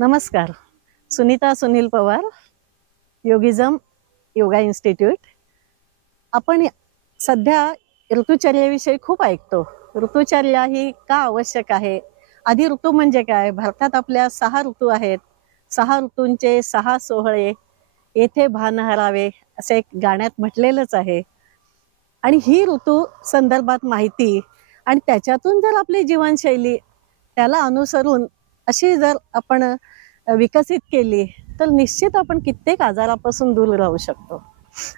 नमस्कार. Sunita Sunil Pawar, योगिझम yoga institute. आपण सध्या ऋतुचर्येविषयी खूप ऐकतो. ऋतुचर्या ही का आवश्यक आहे? आधी ऋतू म्हणजे काय? भारतात आपल्या 6 ऋतू आहेत. 6 ऋतूंचे 6 सोहळे येथे भान हरावे असे एक गाण्यात म्हटलेलंच आहे. आणि ही ऋतू संदर्भात माहिती आणि त्याच्यातून जर आपली जीवनशैली त्याला अनुसरून अशी जर आपण विकसित केली तर निश्चित आपण कित्येक आजारापासून दूर राहू शकतो.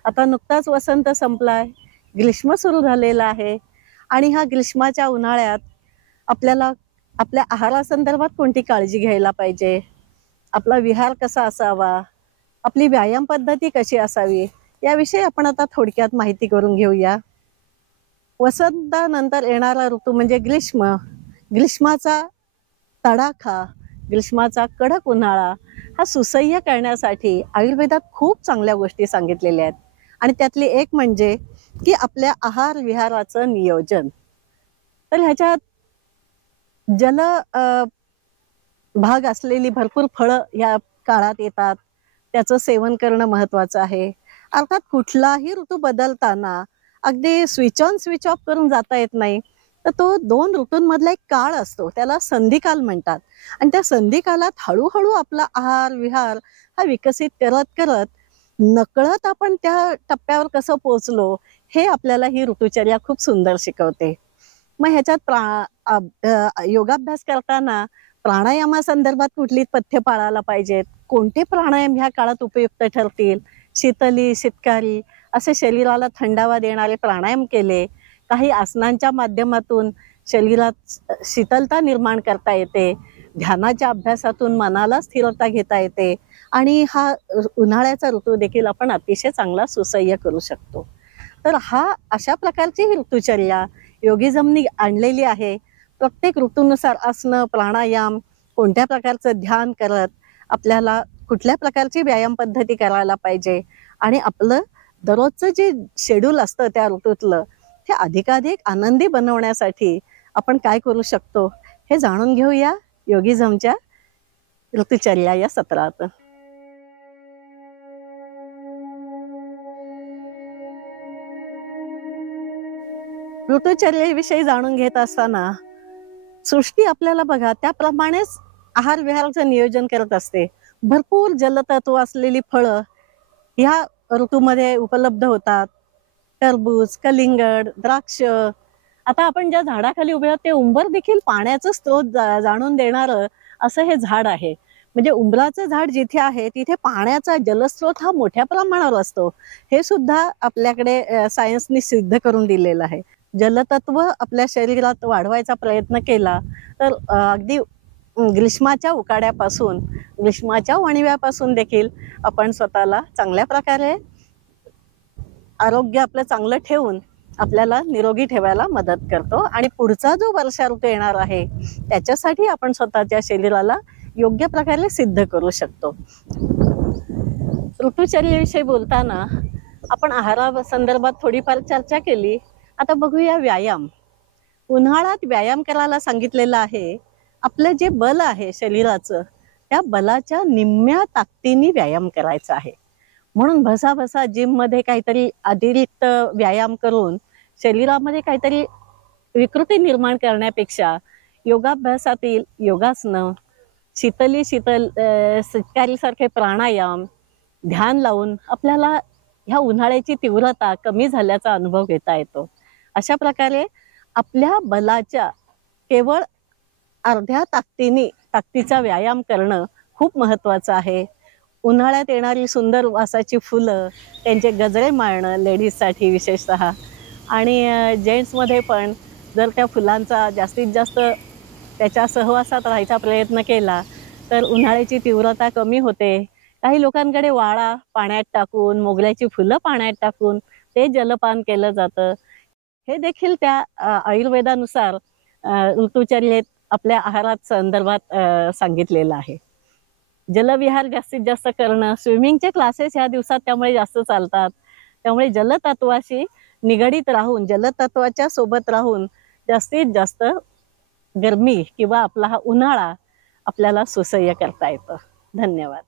आता नुकताच वसंत संपलाय, ग्रीष्म सुरू झालेला आहे आणि ह्या ग्रीष्माच्या उन्हाळ्यात आपल्याला आपल्या आहारासंदर्भात कोणती काळजी घ्यायला पाहिजे, आपला विहार कसा असावा, आपली व्यायाम पद्धती कशी असावी याविषयी आपण आता थोडक्यात माहिती करून घेऊया. वसंतानंतर येणारा ऋतू म्हणजे ग्रीष्म. ग्रीष्माचा तडाखा, ग्रीष्माचा कडक उन्हाळा हा सुसह्य करण्यासाठी आयुर्वेदात खूप चांगल्या गोष्टी सांगितलेल्या आहेत. आणि त्यातली एक म्हणजे की आपल्या आहार विहाराचं नियोजन. तर ह्याच्यात जल भाग असलेली भरपूर फळं या काळात येतात, त्याचं सेवन करणं महत्वाचं आहे. अर्थात कुठलाही ऋतू बदलताना अगदी स्विच ऑन स्विच ऑफ करून जाता येत नाही. तर तो 2 ऋतूंमधला एक काळ असतो, त्याला संधिकाल म्हणतात. आणि त्या संधिकालात हळूहळू आपला आहार विहार हा विकसित करत करत नकळत आपण त्या टप्प्यावर कसं पोहोचलो हे आपल्याला ही ऋतुचर्या खूप सुंदर शिकवते. मग ह्याच्यात योगाभ्यास करताना प्राणायामासंदर्भात कुठली पथ्य पाळायला पाहिजेत, कोणते प्राणायाम ह्या काळात उपयुक्त ठरतील, शीतली शीतकारी असे शरीराला थंडावा देणारे प्राणायाम केले, काही आसनांच्या माध्यमातून शरीरात शीतलता निर्माण करता येते, ध्यानाच्या अभ्यासातून मनाला स्थिरता घेता येते आणि हा उन्हाळ्याचा ऋतू देखील आपण अतिशय चांगला सुसह्य करू शकतो. तर अशा प्रकारची ही ऋतुचर्या योगिझमनी आणलेली आहे. प्रत्येक ऋतूनुसार आसनं, प्राणायाम, कोणत्या प्रकारचं ध्यान करत आपल्याला कुठल्या प्रकारची व्यायाम पद्धती करायला पाहिजे आणि आपलं दररोजचं जे शेड्यूल असतं त्या ऋतूतलं हे अधिकाधिक आनंदी बनवण्यासाठी आपण काय करू शकतो हे जाणून घेऊया योगिझमच्या ऋतुचर्या या सत्रात. ऋतुचर्येविषयी जाणून घेत असताना सृष्टी आपल्याला बघा त्याप्रमाणेच आहार विहाराचं नियोजन करत असते. भरपूर जलतत्व असलेली फळं ह्या ऋतूमध्ये उपलब्ध होतात. टरबूज, कलिंगड, द्राक्ष. आता आपण ज्या झाडाखाली उभे आहोत ते उंबर देखील पाण्याचं स्रोत जाणून देणारं असं हे झाड आहे. म्हणजे उंबराचं झाड जिथे आहे तिथे पाण्याचा जलस्रोत हा मोठ्या प्रमाणावर असतो. हे सुद्धा आपल्याकडे सायन्सनी सिद्ध करून दिलेलं आहे. जलतत्व आपल्या शरीरात वाढवायचा प्रयत्न केला तर अगदी ग्रीष्माच्या उकाड्यापासून, ग्रीष्माच्या वणव्यापासून देखील आपण स्वतःला चांगल्या प्रकारे आरोग्य आपलं चांगलं ठेवून आपल्याला निरोगी ठेवायला मदत करतो आणि पुढचा जो वर्षा ऋतू येणार आहे त्याच्यासाठी आपण स्वतःच्या शरीराला योग्य प्रकारे सिद्ध करू शकतो. ऋतुचर्येविषयी बोलताना आपण आहारा संदर्भात थोडीफार चर्चा केली. आता बघूया व्यायाम. उन्हाळ्यात व्यायाम करायला सांगितलेलं आहे. आपलं जे बल आहे शरीराचं त्या बलाच्या निम्म्या ताकदीने व्यायाम करायचा आहे. म्हणून भसाभसा जिममध्ये काहीतरी अतिरिक्त व्यायाम करून शरीरामध्ये काहीतरी विकृती निर्माण करण्यापेक्षा योगाभ्यासातील योगासनं, शीतकारीसारखे प्राणायाम, ध्यान लावून आपल्याला ह्या उन्हाळ्याची तीव्रता कमी झाल्याचा अनुभव घेता येतो. अशा प्रकारे आपल्या बलाच्या केवळ अर्ध्या ताकदीचा व्यायाम करणं खूप महत्त्वाचं आहे. उन्हाळ्यात येणारी सुंदर वासाची फुलं, त्यांचे गजरे माळणं लेडीजसाठी विशेषतः आणि जेंट्समध्ये पण जर त्या फुलांचा जास्तीत जास्त त्याच्या सहवासात राहायचा प्रयत्न केला तर उन्हाळ्याची तीव्रता कमी होते. काही लोकांकडे वाळा पाण्यात टाकून, मोगऱ्याची फुलं पाण्यात टाकून ते जलपान केलं जातं. हे देखील त्या आयुर्वेदानुसार ऋतुचर्येत आपल्या आहारात संदर्भात सांगितलेलं आहे. जलविहार जास्तीत जास्त करणं, स्विमिंगचे क्लासेस ह्या दिवसात त्यामुळे जास्त चालतात. त्यामुळे जलतत्वाशी निगडीत राहून, जलतत्वाच्या सोबत राहून जास्तीत जास्त गरमी किंवा आपला हा उन्हाळा आपल्याला सुसह्य करता येतं. धन्यवाद.